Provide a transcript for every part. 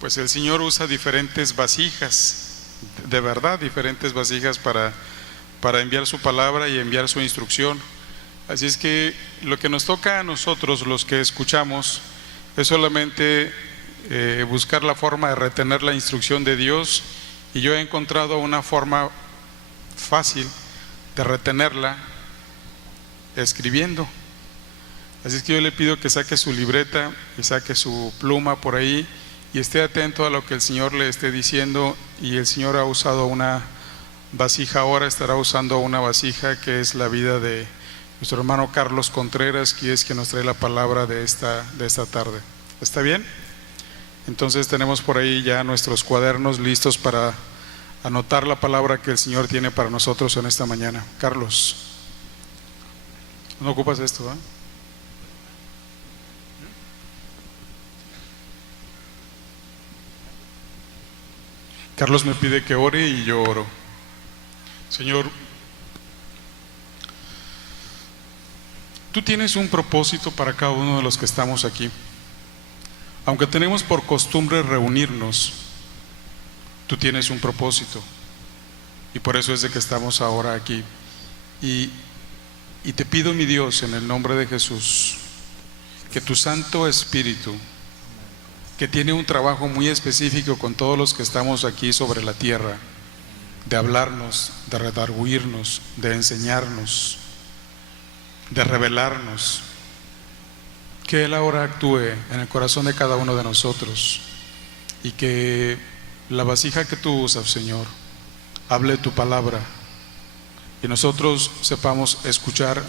pues el Señor usa diferentes vasijas, de verdad, diferentes vasijas para enviar su palabra y enviar su instrucción. Así es que lo que nos toca a nosotros, los que escuchamos, es solamente buscar la forma de retener la instrucción de Dios, y yo he encontrado una forma fácil de retenerla escribiendo. Así es que yo le pido que saque su libreta y saque su pluma por ahí y esté atento a lo que el Señor le esté diciendo. Y el Señor ha usado una vasija, ahora estará usando una vasija que es la vida de nuestro hermano Carlos Contreras, que es quien nos trae la palabra de esta tarde. ¿Está bien? Entonces tenemos por ahí ya nuestros cuadernos listos para anotar la palabra que el Señor tiene para nosotros en esta mañana. Carlos, ¿no ocupas esto? Carlos me pide que ore y yo oro. Señor, tú tienes un propósito para cada uno de los que estamos aquí. Aunque tenemos por costumbre reunirnos, tú tienes un propósito, y por eso es de que estamos ahora aquí. Y te pido, mi Dios, en el nombre de Jesús, que tu Santo Espíritu, que tiene un trabajo muy específico con todos los que estamos aquí sobre la tierra, de hablarnos, de redarguirnos, de enseñarnos, de revelarnos, que Él ahora actúe en el corazón de cada uno de nosotros, y que la vasija que tú usas, Señor, hable tu palabra y nosotros sepamos escuchar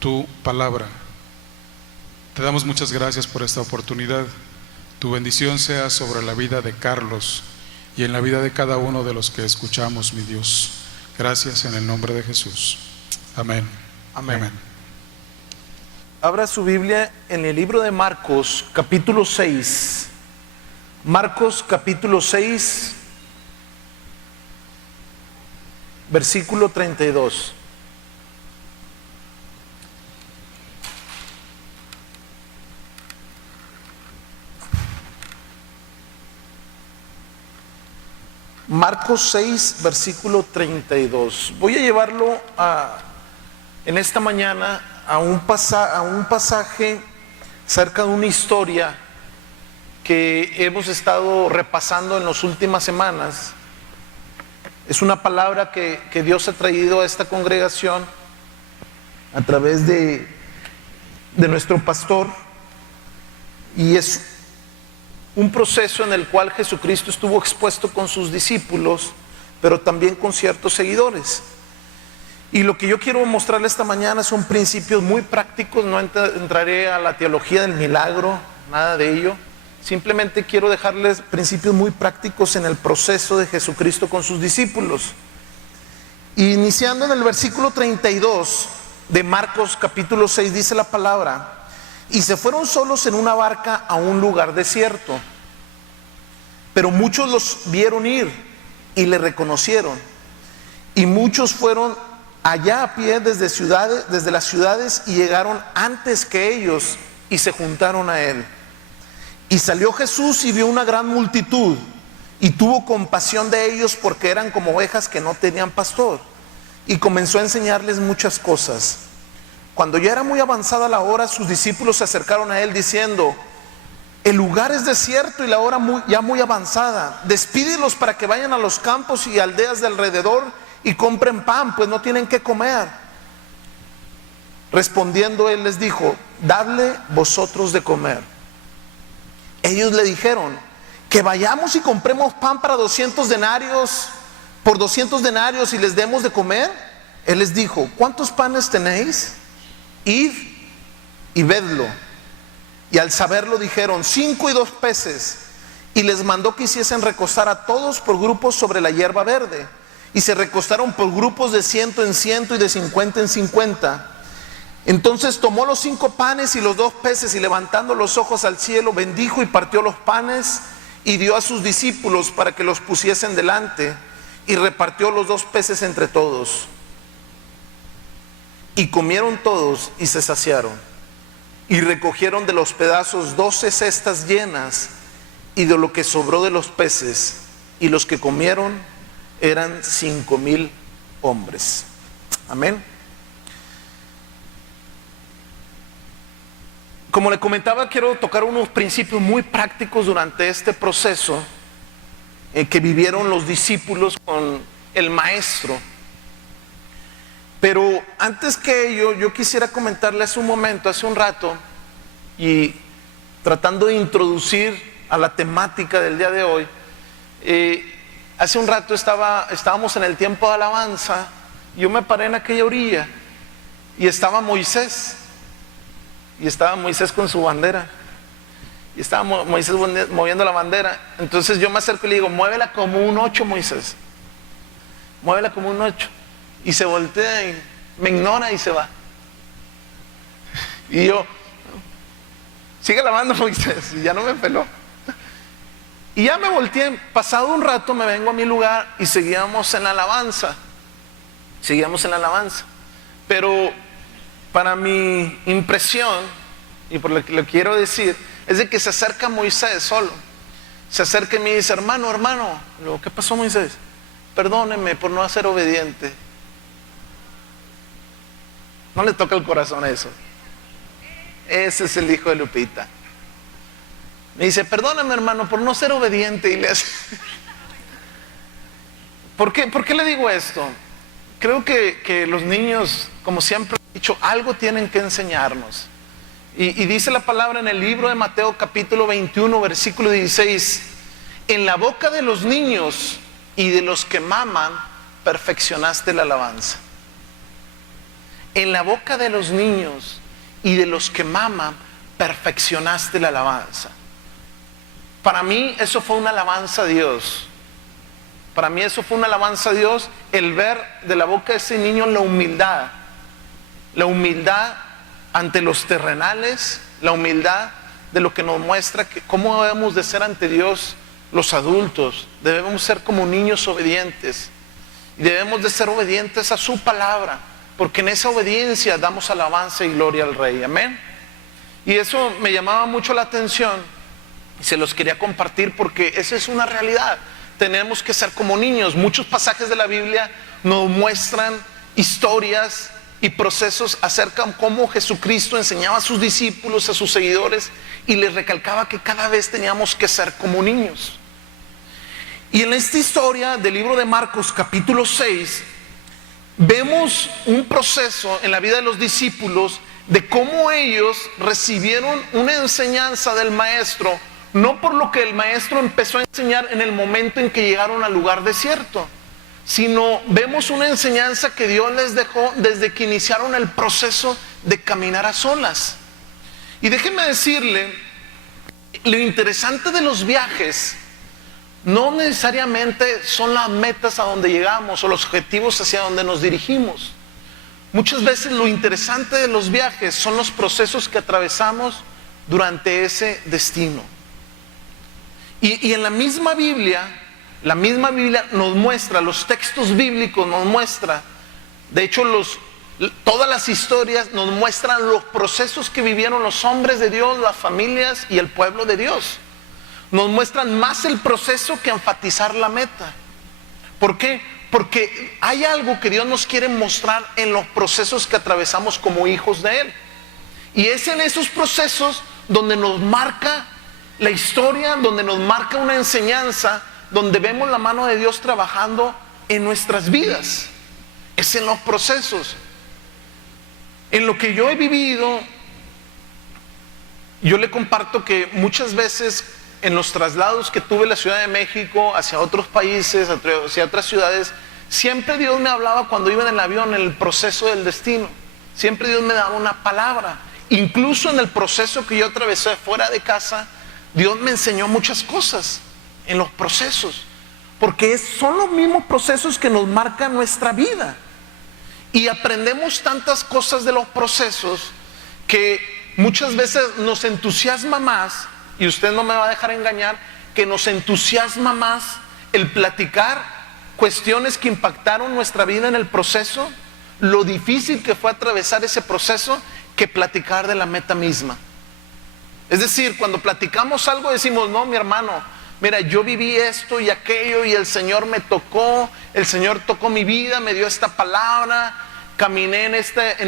tu palabra. Te damos muchas gracias por esta oportunidad. Tu bendición sea sobre la vida de Carlos y en la vida de cada uno de los que escuchamos, mi Dios. Gracias en el nombre de Jesús. Amén. Amén. Amén. Abra su Biblia en el libro de Marcos, capítulo 6. Marcos, capítulo 6, versículo 32. Marcos 6, versículo 32. Voy a llevarlo en esta mañana a un pasaje cerca de una historia que hemos estado repasando en las últimas semanas. Es una palabra que Dios ha traído a esta congregación a través de nuestro pastor, y es un proceso en el cual Jesucristo estuvo expuesto con sus discípulos, pero también con ciertos seguidores. Y lo que yo quiero mostrarle esta mañana son principios muy prácticos. No entraré a la teología del milagro, nada de ello. Simplemente quiero dejarles principios muy prácticos en el proceso de Jesucristo con sus discípulos. Iniciando en el versículo 32 de Marcos capítulo 6, dice la palabra: y se fueron solos en una barca a un lugar desierto, pero muchos los vieron ir y le reconocieron, y muchos fueron allá a pie desde las ciudades, y llegaron antes que ellos y se juntaron a él. Y salió Jesús y vio una gran multitud, y tuvo compasión de ellos, porque eran como ovejas que no tenían pastor, y comenzó a enseñarles muchas cosas. Cuando ya era muy avanzada la hora, sus discípulos se acercaron a él diciendo: el lugar es desierto y la hora ya muy avanzada. Despídelos para que vayan a los campos y aldeas de alrededor y compren pan, pues no tienen qué comer. Respondiendo él les dijo: dadle vosotros de comer. Ellos le dijeron: que vayamos y compremos pan para 200 denarios, por 200 denarios, y les demos de comer. Él les dijo: ¿cuántos panes tenéis? Id y vedlo. Y al saberlo dijeron: 5 y 2 peces. Y les mandó que hiciesen recostar a todos por grupos sobre la hierba verde. Y se recostaron por grupos de 100 en 100 y de 50 en 50. Entonces tomó los 5 panes y los 2 peces, y levantando los ojos al cielo, bendijo y partió los panes y dio a sus discípulos para que los pusiesen delante, y repartió los 2 peces entre todos. Y comieron todos y se saciaron, y recogieron de los pedazos 12 cestas llenas, y de lo que sobró de los peces, y los que comieron eran 5,000 hombres. Amén. Como le comentaba, quiero tocar unos principios muy prácticos durante este proceso que vivieron los discípulos con el maestro. Pero antes que ello, yo quisiera comentarles un momento, hace un rato, y tratando de introducir a la temática del día de hoy, hace un rato estábamos en el tiempo de alabanza. Yo me paré en aquella orilla y estaba Moisés con su bandera, y estaba Moisés moviendo la bandera. Entonces yo me acerco y le digo: muévela como un 8, Moisés, muévela como un 8. Y se voltea y me ignora y se va. Y yo: sigue alabando, Moisés. Y ya no me peló. Y ya me volteé. Pasado un rato me vengo a mi lugar y seguíamos en la alabanza. Pero para mi impresión, y por lo que le quiero decir, es de que se acerca Moisés solo. Se acerca y me dice: hermano. Le digo: ¿qué pasó, Moisés? Perdóneme por no ser obediente. No le toca el corazón eso. Ese es el hijo de Lupita. Me dice: perdóname, hermano, por no ser obediente. Y le hace... ¿Por qué le digo esto? Creo que los niños, como siempre he dicho, algo tienen que enseñarnos. Y dice la palabra en el libro de Mateo capítulo 21, versículo 16: en la boca de los niños y de los que maman, perfeccionaste la alabanza. En la boca de los niños y de los que maman, perfeccionaste la alabanza. Para mí eso fue una alabanza a Dios. Para mí eso fue una alabanza a Dios, el ver de la boca de ese niño la humildad ante los terrenales, la humildad de lo que nos muestra que cómo debemos de ser ante Dios los adultos. Debemos ser como niños obedientes, y debemos de ser obedientes a su palabra, porque en esa obediencia damos alabanza y gloria al Rey. Amén. Y eso me llamaba mucho la atención y se los quería compartir, porque esa es una realidad. Tenemos que ser como niños. Muchos pasajes de la Biblia nos muestran historias y procesos acerca de cómo Jesucristo enseñaba a sus discípulos, a sus seguidores, y les recalcaba que cada vez teníamos que ser como niños. Y en esta historia del libro de Marcos capítulo 6 vemos un proceso en la vida de los discípulos de cómo ellos recibieron una enseñanza del maestro, no por lo que el maestro empezó a enseñar en el momento en que llegaron al lugar desierto, sino vemos una enseñanza que Dios les dejó desde que iniciaron el proceso de caminar a solas. Y déjenme decirle, lo interesante de los viajes no necesariamente son las metas a donde llegamos o los objetivos hacia donde nos dirigimos. Muchas veces lo interesante de los viajes son los procesos que atravesamos durante ese destino. Y en la misma Biblia nos muestra, los textos bíblicos nos muestra, de hecho todas las historias nos muestran los procesos que vivieron los hombres de Dios, las familias y el pueblo de Dios. Nos muestran más el proceso que enfatizar la meta. ¿Por qué? Porque hay algo que Dios nos quiere mostrar en los procesos que atravesamos como hijos de Él. Y es en esos procesos donde nos marca la historia, donde nos marca una enseñanza, donde vemos la mano de Dios trabajando en nuestras vidas. Es en los procesos. En lo que yo he vivido, yo le comparto que muchas veces en los traslados que tuve en la Ciudad de México hacia otros países, hacia otras ciudades, siempre Dios me hablaba cuando iba en el avión, en el proceso del destino. Siempre Dios me daba una palabra. Incluso en el proceso que yo atravesé fuera de casa, Dios me enseñó muchas cosas en los procesos, porque son los mismos procesos que nos marcan nuestra vida. Y aprendemos tantas cosas de los procesos que muchas veces nos entusiasma más, y usted no me va a dejar engañar, que nos entusiasma más el platicar cuestiones que impactaron nuestra vida en el proceso, lo difícil que fue atravesar ese proceso, que platicar de la meta misma. Es decir, cuando platicamos algo decimos, no, mi hermano, mira, yo viví esto y aquello y el Señor me tocó, el Señor tocó mi vida, me dio esta palabra, caminé en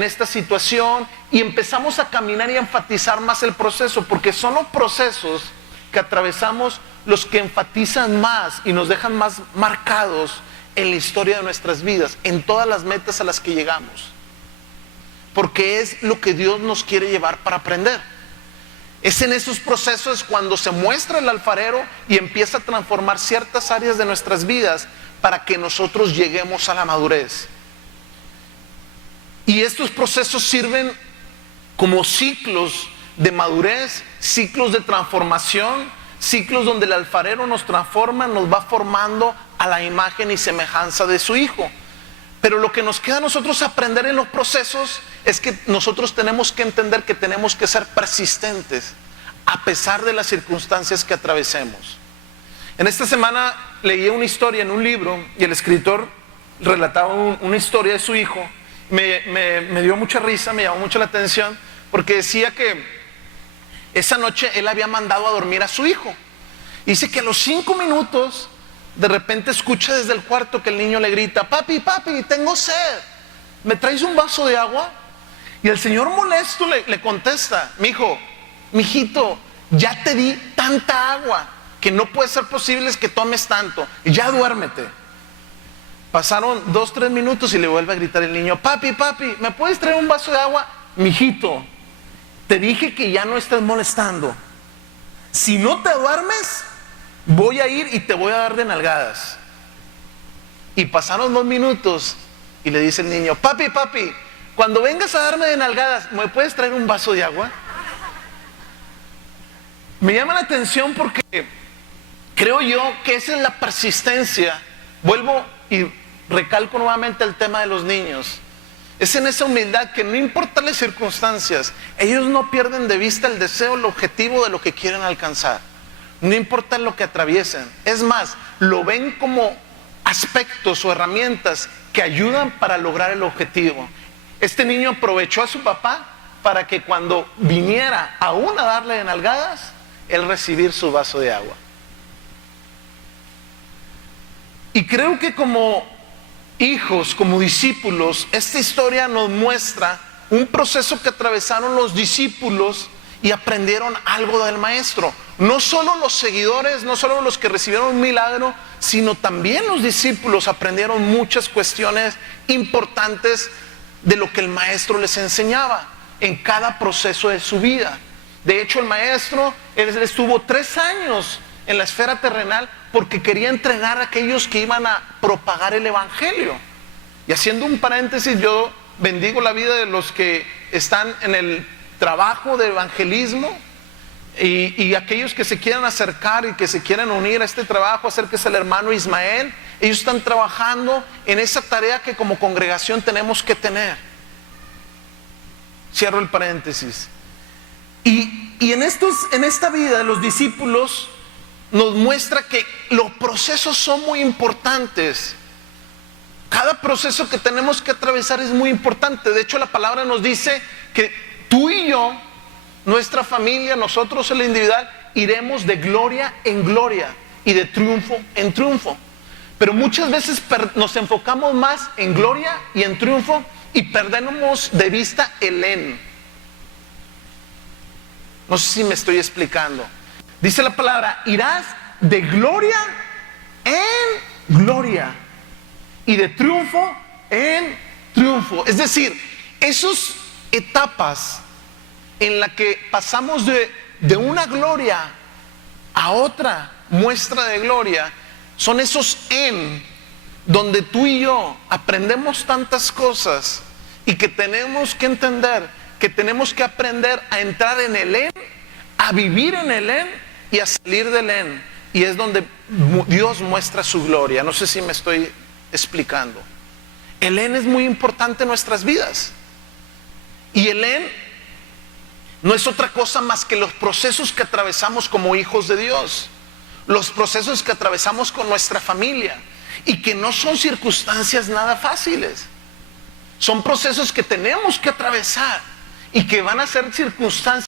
esta situación, y empezamos a caminar y a enfatizar más el proceso, porque son los procesos que atravesamos los que enfatizan más y nos dejan más marcados en la historia de nuestras vidas, en todas las metas a las que llegamos, porque es lo que Dios nos quiere llevar para aprender. Es en esos procesos cuando se muestra el alfarero y empieza a transformar ciertas áreas de nuestras vidas para que nosotros lleguemos a la madurez. Y estos procesos sirven como ciclos de madurez, ciclos de transformación, ciclos donde el alfarero nos transforma, nos va formando a la imagen y semejanza de su Hijo. Pero lo que nos queda a nosotros aprender en los procesos es que nosotros tenemos que entender que tenemos que ser persistentes a pesar de las circunstancias que atravesemos. En esta semana leí una historia en un libro y el escritor relataba una historia de su hijo. Me dio mucha risa, me llamó mucho la atención, porque decía que esa noche él había mandado a dormir a su hijo. Dice que a los 5 minutos de repente escucha desde el cuarto que el niño le grita, papi, papi, tengo sed, ¿me traes un vaso de agua? Y el señor molesto le contesta, mijito, ya te di tanta agua que no puede ser posible que tomes tanto, ya duérmete. Pasaron 2-3 minutos y le vuelve a gritar el niño, papi, papi, ¿me puedes traer un vaso de agua? Mijito, te dije que ya no estés molestando. Si no te duermes, voy a ir y te voy a dar de nalgadas. Y pasaron 2 minutos y le dice el niño, papi, papi, cuando vengas a darme de nalgadas, ¿me puedes traer un vaso de agua? Me llama la atención porque creo yo que esa es la persistencia. Vuelvo y recalco nuevamente el tema de los niños. Es en esa humildad que no importa las circunstancias, ellos no pierden de vista el deseo, el objetivo de lo que quieren alcanzar. No importa lo que atraviesen. Es más, lo ven como aspectos o herramientas que ayudan para lograr el objetivo. Este niño aprovechó a su papá para que cuando viniera aún a darle de nalgadas, él recibir su vaso de agua. Y creo que como hijos, como discípulos, esta historia nos muestra un proceso que atravesaron los discípulos y aprendieron algo del maestro. No solo los seguidores, no solo los que recibieron un milagro, sino también los discípulos aprendieron muchas cuestiones importantes de lo que el maestro les enseñaba en cada proceso de su vida. De hecho, el maestro, él estuvo 3 años en la esfera terrenal porque quería entrenar a aquellos que iban a propagar el evangelio. Y haciendo un paréntesis, yo bendigo la vida de los que están en el trabajo de evangelismo y aquellos que se quieran acercar y que se quieran unir a este trabajo. Acérquese al hermano Ismael. Ellos están trabajando en esa tarea que como congregación tenemos que tener. Cierro el paréntesis. Y en esta vida de los discípulos nos muestra que los procesos son muy importantes. Cada proceso que tenemos que atravesar es muy importante. De hecho, la palabra nos dice que tú y yo, nuestra familia, nosotros en la individual, iremos de gloria en gloria y de triunfo en triunfo. Pero muchas veces nos enfocamos más en gloria y en triunfo y perdemos de vista el en. No sé si me estoy explicando. Dice la palabra, irás de gloria en gloria y de triunfo en triunfo. Es decir, esas etapas en las que pasamos de una gloria a otra muestra de gloria, son esos en donde tú y yo aprendemos tantas cosas y que tenemos que entender que tenemos que aprender a entrar en el en, a vivir en el en y a salir del en. Y es donde Dios muestra su gloria. No sé si me estoy explicando. El en es muy importante en nuestras vidas. Y el en no es otra cosa más que los procesos que atravesamos como hijos de Dios. Los procesos que atravesamos con nuestra familia. Y que no son circunstancias nada fáciles. Son procesos que tenemos que atravesar. Y que van a ser circunstancias